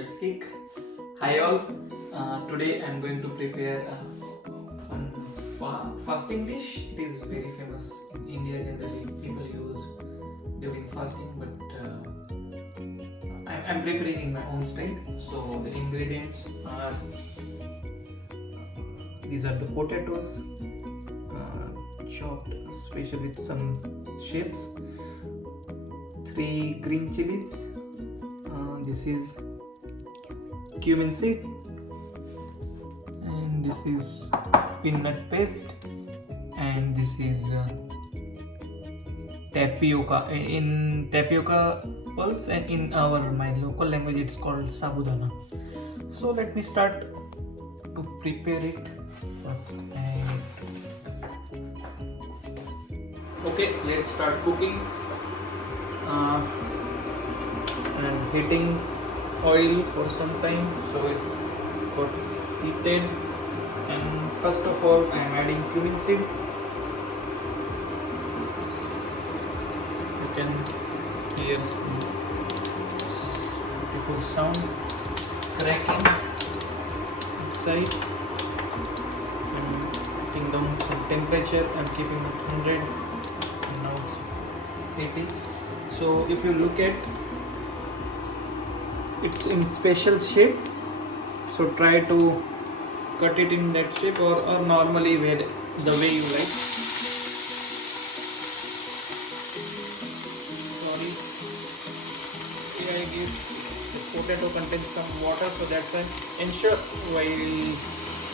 Riskik. Hi all. Today I'm going to prepare one fasting dish. It is very famous in India. Generally, people use during fasting, but I'm preparing in my own style. So the ingredients are these are the potatoes chopped, especially with some shapes. 3 green chilies. This is cumin seed, and this is peanut paste, and this is tapioca. In tapioca pulse, and in my local language it's called sabudana. So let me start to prepare it first. And okay, let's start cooking. And heating oil for some time so it got heated. And first of all I am adding cumin seed. You can hear some beautiful sound cracking inside. I'm putting down some temperature. I'm keeping it 100 and now it's 80. So if you look at, it's in special shape, so try to cut it in that shape, or normally the way you like. Sorry, here I give the potato contains some water, so that's why ensure while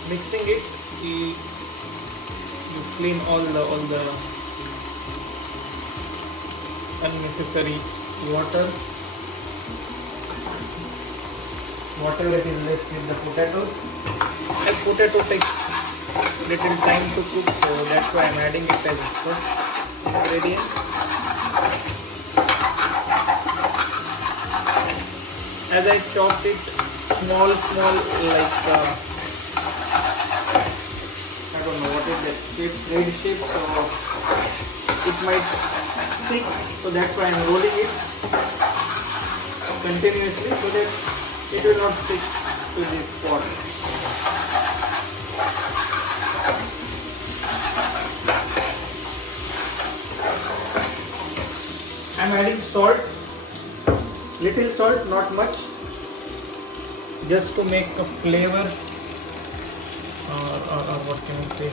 mixing it you clean all the unnecessary water that is left with the potatoes. The potato takes little time to cook, so that's why I'm adding it as first ingredient. As I chopped it small like I don't know what is that shape, thread shape, so it might stick, so that's why I'm rolling it continuously so that it will not stick to this pot. I'm adding salt, little salt, not much, just to make a flavor, or what can I say,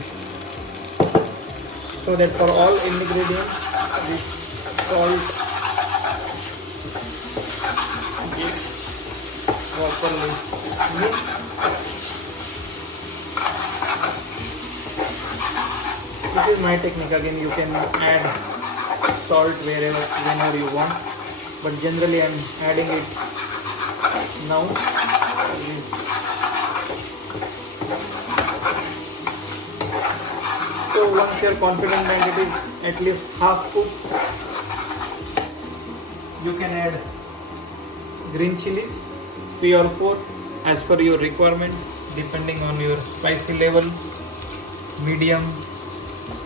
so that for all ingredients this salt properly mixed. This is my technique. Again, you can add salt whenever you want, but generally I'm adding it now. So once you are confident that it is at least half cooked, you can add green chilies, 3 or 4 as per your requirement, depending on your spicy level, medium,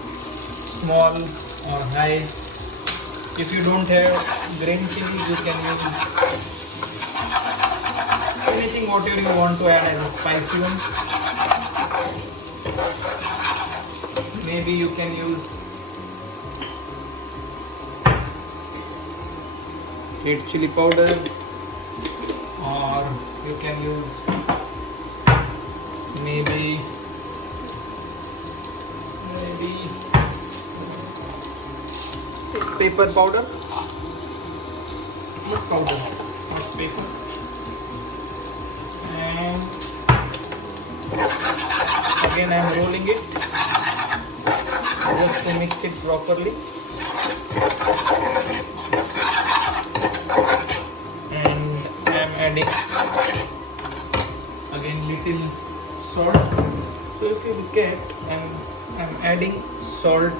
small or high. If you don't have green chilies, you can use anything whatever you want to add as a spicy one. Maybe you can use red chili powder, or you can use maybe pepper powder, not paper. And again I am rolling it just to mix it properly. And I am adding again little salt. So if you look at, I'm adding salt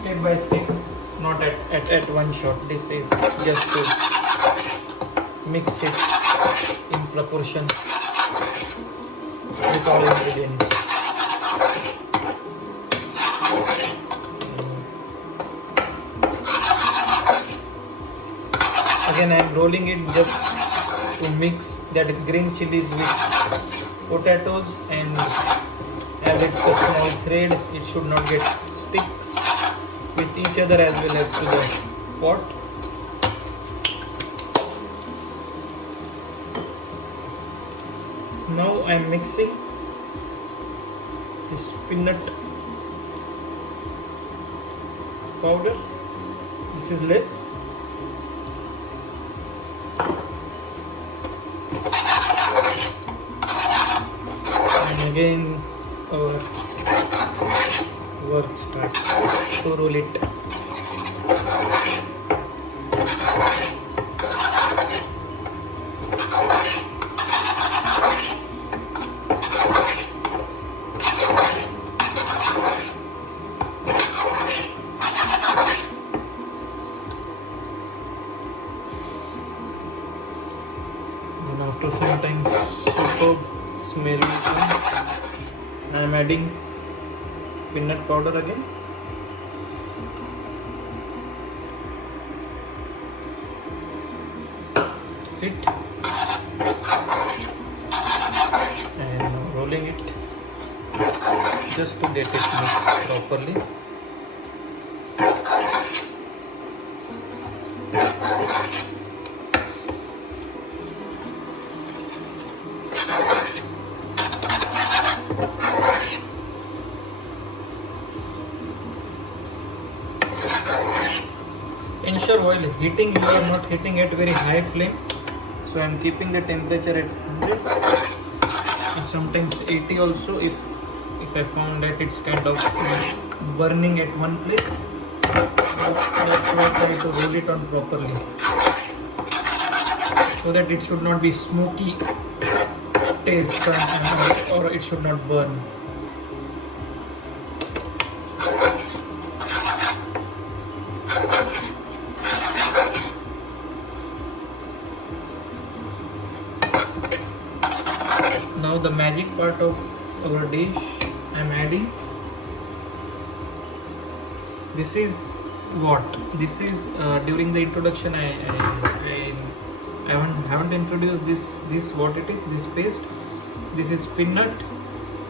step by step, not at one shot. This is just to mix it in proportion with all ingredients. again I am rolling it just to mix that green chilies with potatoes, and as it's a small thread, it should not get stick with each other as well as to the pot. Now I am mixing this peanut powder. This is less. And again our work starts to roll it. And after some time, superb smell will come. I am adding peanut powder again. Sit and now rolling it just to get it mixed properly. Ensure while heating you are not heating at very high flame. So I am keeping the temperature at 100 and sometimes 80 also if I found that it's kind of burning at one place. That's why I try to roll it on properly so that it should not be smoky taste or it should not burn. Now the magic part of our dish I am adding. This is what? This is during the introduction I haven't introduced this what it is, this paste. This is peanut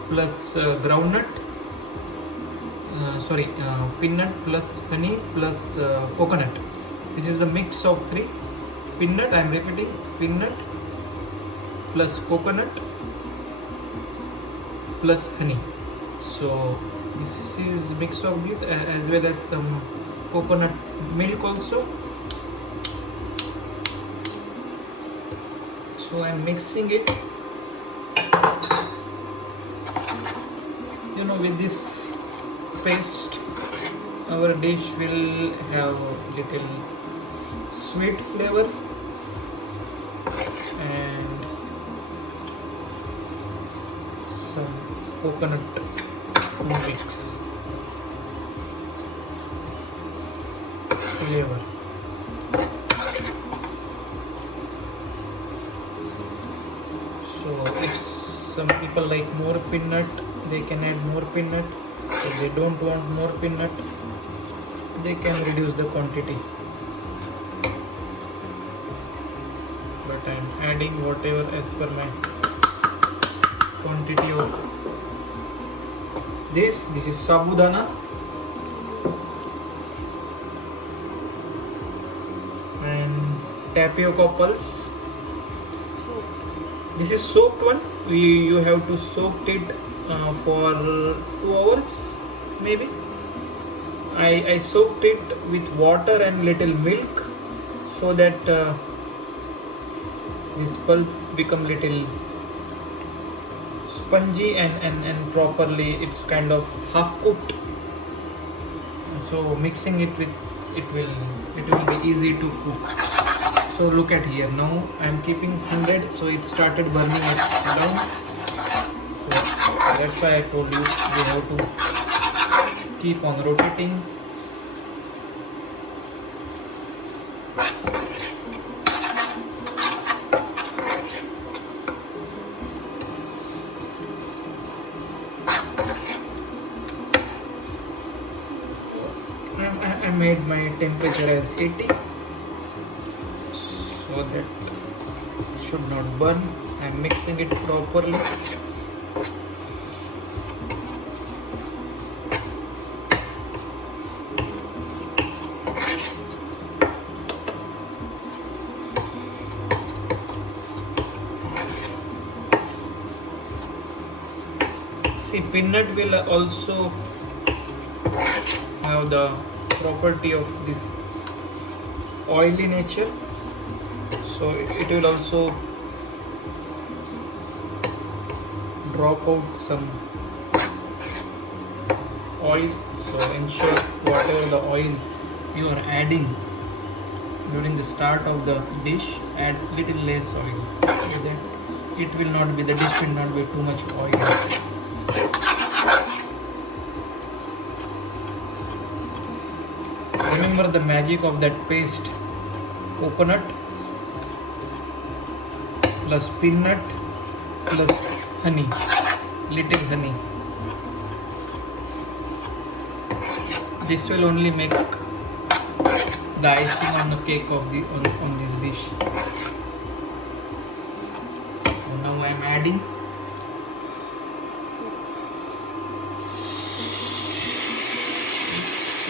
plus groundnut. Peanut plus honey plus coconut. This is the mix of three. Peanut, I am repeating, peanut plus coconut plus honey. So this is mix of this as well as some coconut milk also. So I am mixing it. With this paste our dish will have little sweet flavor and some coconut mix flavor. So if some people like more peanut, they can add more peanut. If they don't want more peanut, they can reduce the quantity. But I am adding whatever as per my quantity of this. This is sabudana and tapioca pulse. This is soaked one. You have to soak it for 2 hours maybe. I soaked it with water and little milk so that this pulse become little spongy and properly it's kind of half cooked. So mixing it with it will be easy to cook. So look at here, now I am keeping 100, so it started burning it down. So that's why I told you we have to keep on rotating. I made my temperature as 80. so that it should not burn. I'm mixing it properly. See, peanut will also have the property of this oily nature, so it will also drop out some oil. So ensure whatever the oil you are adding during the start of the dish, add little less oil, so that it will not be, the dish will not be too much oil. Remember the magic of that paste: coconut plus peanut plus honey, little honey. This will only make the icing on the cake of the on this dish. So now I am adding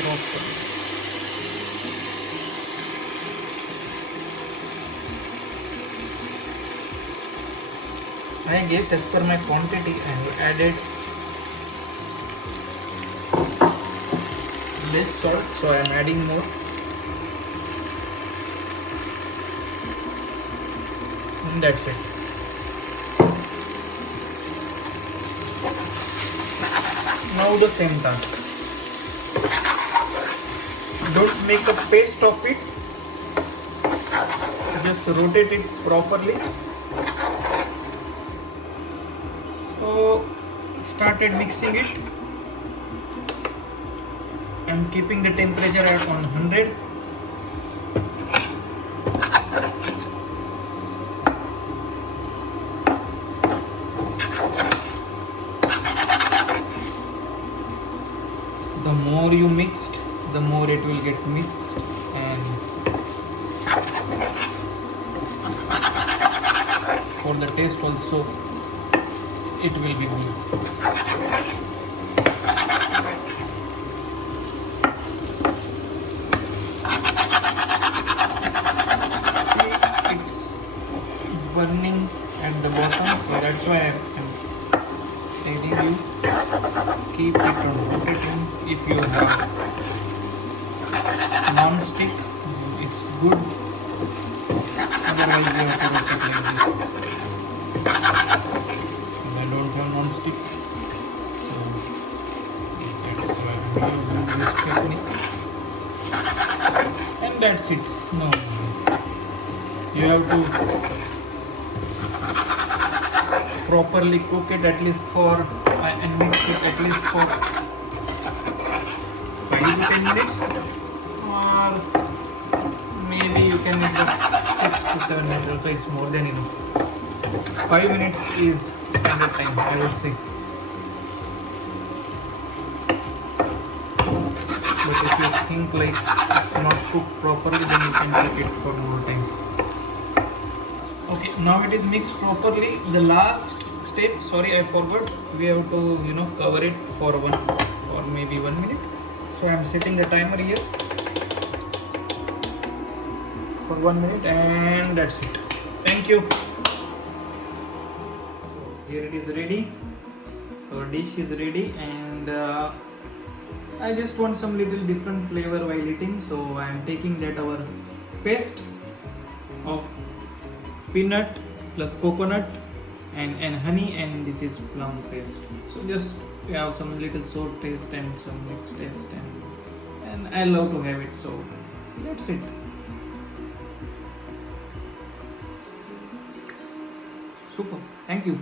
properly. I guess as per my quantity I added less salt, so I am adding more. And that's it. Now the same task. Don't make a paste of it. Just rotate it properly. So started mixing it. I'm keeping the temperature at 100. The more you mixed, the more it will get mixed, and for the taste also it will be good. Burning at the bottom, so that's why I'm telling you, keep it on rotating. If you have non-stick, it's good, otherwise you have to rotate like this. And I don't have non-stick, so that's why I'm using this technique. And that's it. No, you have to properly cook it at least for and mix it at least for 5 to 10 minutes, or maybe you can make it 6 to 7 minutes also, it's more than enough. 5 minutes is standard time, I would say. But if you think like it's not cooked properly, then you can cook it for more time. Okay, now it is mixed properly. The last step, sorry I forgot, we have to cover it for 1 or maybe 1 minute. So I am setting the timer here for 1 minute, and that's it. Thank you. So here it is ready. Our dish is ready, and I just want some little different flavor while eating, so I am taking that our paste of peanut plus coconut and honey, and this is plum paste. So just we have some little sour taste and some mixed taste, and I love to have it. So that's it. Super. Thank you.